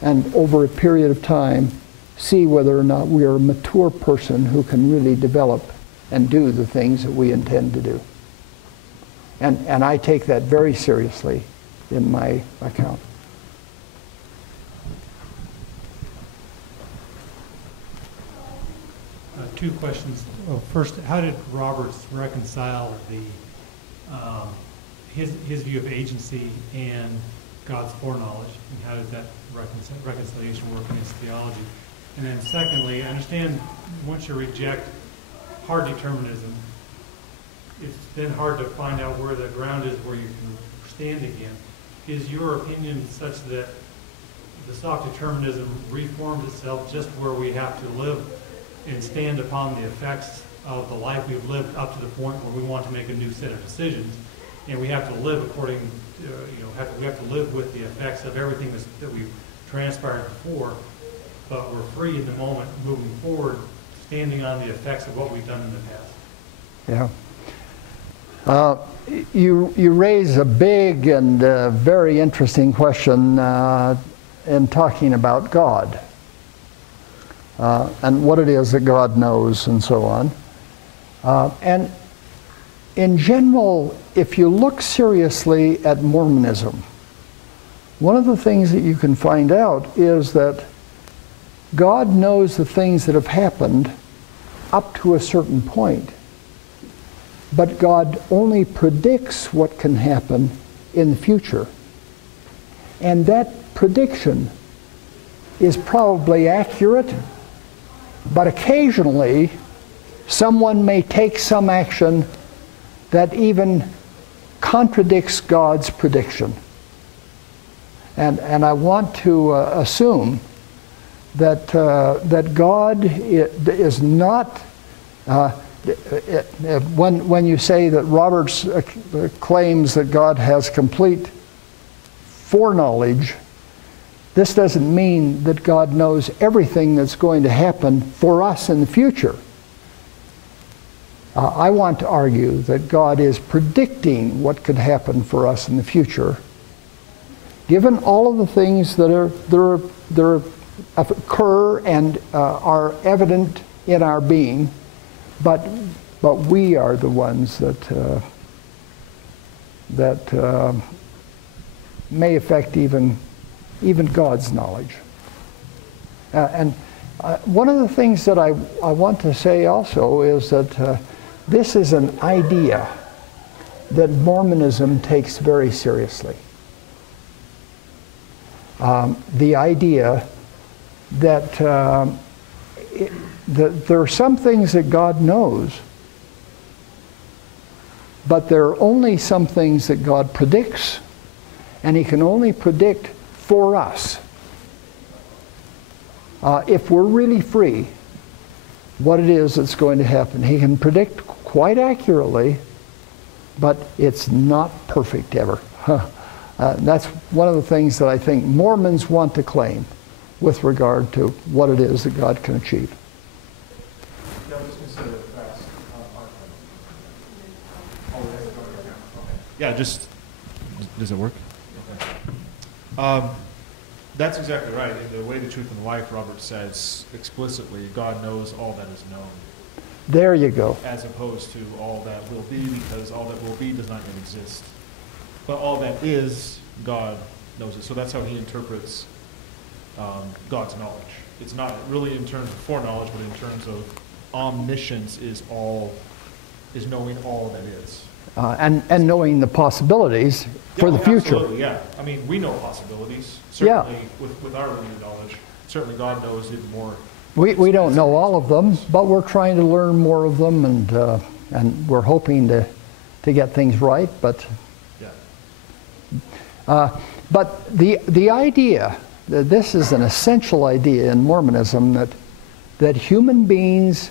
and over a period of time, see whether or not we are a mature person who can really develop and do the things that we intend to do. And I take that very seriously in my account. Two questions. Well, first, how did Roberts reconcile his view of agency and God's foreknowledge, and how does that reconciliation work in his theology? And then secondly, I understand once you reject hard determinism, it's then hard to find out where the ground is where you can stand again. Is your opinion such that the soft determinism reforms itself just where we have to live and stand upon the effects of the life we've lived up to the point where we want to make a new set of decisions, and we have to live according to, we have to live with the effects of everything that we've transpired before, but we're free in the moment moving forward, standing on the effects of what we've done in the past? Yeah. You raise a big and very interesting question in talking about God and what it is that God knows and so on. And in general, if you look seriously at Mormonism, one of the things that you can find out is that God knows the things that have happened up to a certain point. But God only predicts what can happen in the future. And that prediction is probably accurate, but occasionally someone may take some action that even contradicts God's prediction. And I want to assume that, that God is not... when you say that Roberts claims that God has complete foreknowledge, this doesn't mean that God knows everything that's going to happen for us in the future. I want to argue that God is predicting what could happen for us in the future, given all of the things that occur and are evident in our being. But we are the ones that may affect even God's knowledge. And one of the things that I want to say also is that this is an idea that Mormonism takes very seriously. The idea that there are some things that God knows, but there are only some things that God predicts, and He can only predict for us. If we're really free, what it is that's going to happen. He can predict quite accurately, but it's not perfect ever. That's one of the things that I think Mormons want to claim with regard to what it is that God can achieve. Yeah, just, does it work? Okay. That's exactly right. In The Way, the Truth, and the Life, Robert says explicitly, God knows all that is known. There you go. As opposed to all that will be, because all that will be does not yet exist. But all that is, God knows it. So that's how he interprets God's knowledge. It's not really in terms of foreknowledge, but in terms of omniscience is knowing all that is. And knowing the possibilities for the future. Absolutely, yeah. I mean, we know possibilities. Certainly, with our limited knowledge. Certainly God knows even more. We don't know all of them, but we're trying to learn more of them, and we're hoping to get things right. But but the idea that this is an essential idea in Mormonism, that human beings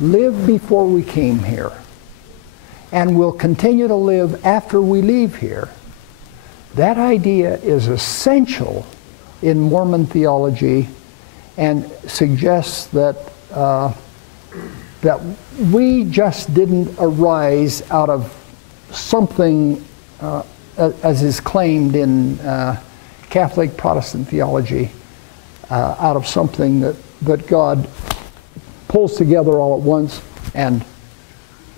live before we came here, and will continue to live after we leave here. That idea is essential in Mormon theology, and suggests that that we just didn't arise out of something, as is claimed in Catholic Protestant theology, out of something that God pulls together all at once, and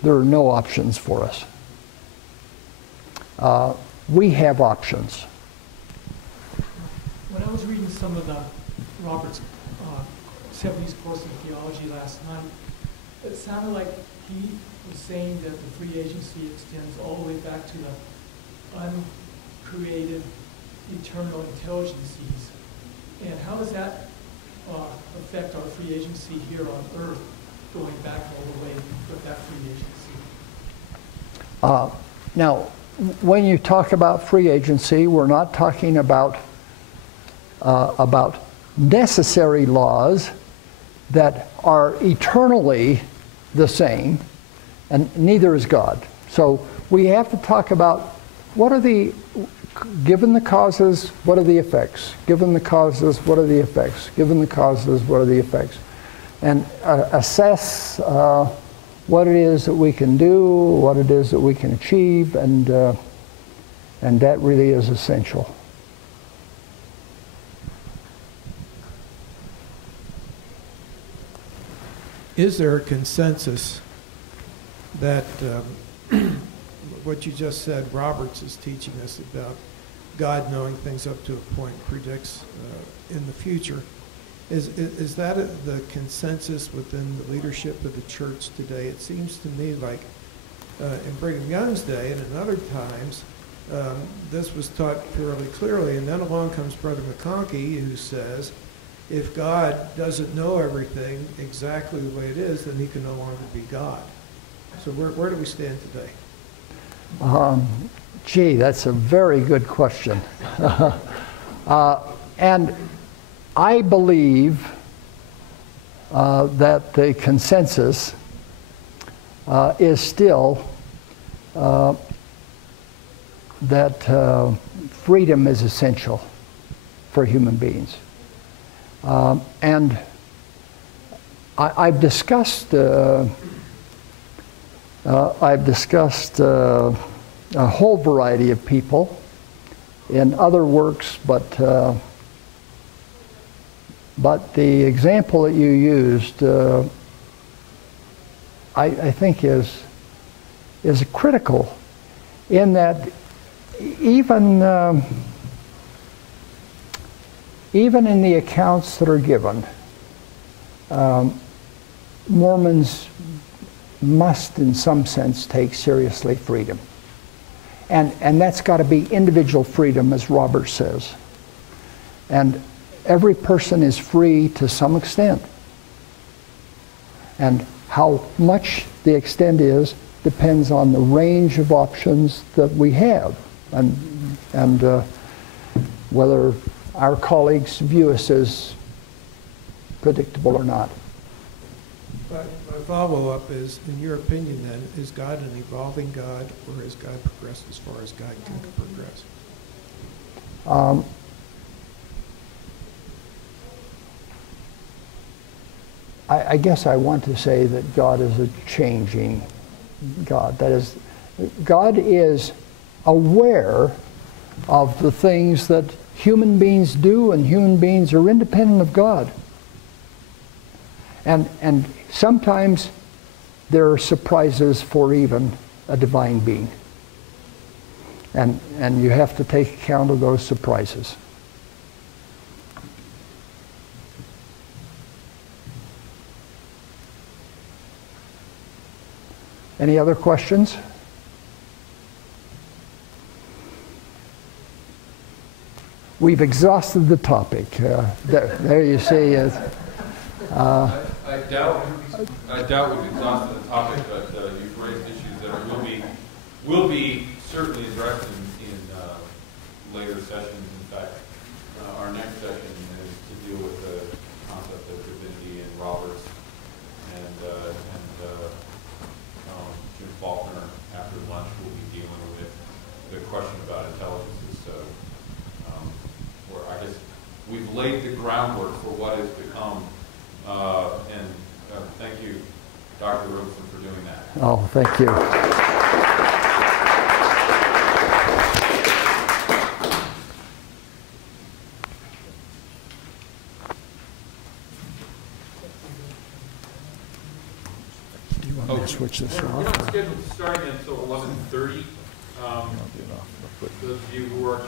there are no options for us. We have options. some of the Robert's 70s course in theology last night. It sounded like he was saying that the free agency extends all the way back to the uncreated eternal intelligences. And how does that affect our free agency here on earth, going back all the way with that free agency? Now, when you talk about free agency, we're not talking about necessary laws that are eternally the same, and neither is God. So we have to talk about what are the, given the causes, what are the effects? Given the causes, what are the effects? Given the causes, what are the effects? And assess what it is that we can do, what it is that we can achieve, and that really is essential. Is there a consensus that what you just said, Roberts is teaching us about God knowing things up to a point, predicts in the future? Is that the consensus within the leadership of the church today? It seems to me like in Brigham Young's day and in other times, this was taught fairly clearly, and then along comes Brother McConkie, who says, if God doesn't know everything exactly the way it is, then he can no longer be God. So where do we stand today? Gee, that's a very good question. And I believe that the consensus is still that freedom is essential for human beings. And I've discussed a whole variety of people in other works, but the example that you used, I think is critical, in that even in the accounts that are given, Mormons must, in some sense, take seriously freedom. And that's got to be individual freedom, as Robert says. And every person is free to some extent. And how much the extent is depends on the range of options that we have, and whether our colleagues view us as predictable or not. But my follow-up is, in your opinion then, is God an evolving God, or has God progressed as far as God can progress? I guess I want to say that God is a changing God. That is, God is aware of the things that human beings do, and human beings are independent of God. And sometimes there are surprises for even a divine being. And you have to take account of those surprises. Any other questions? We've exhausted the topic. There you see. I doubt we've exhausted the topic, but you've raised issues that will be certainly addressed in later sessions. In fact, our next session is to deal with the concept of divinity and Roberts and Jim Faulkner. After lunch, we'll be dealing with the question about intelligences. So, I guess we've laid the groundwork for what is to come. And thank you, Dr. Robson, for doing that. Oh, thank you. Do you want me to switch this We're off? not scheduled to start until 11:30. Those of you who are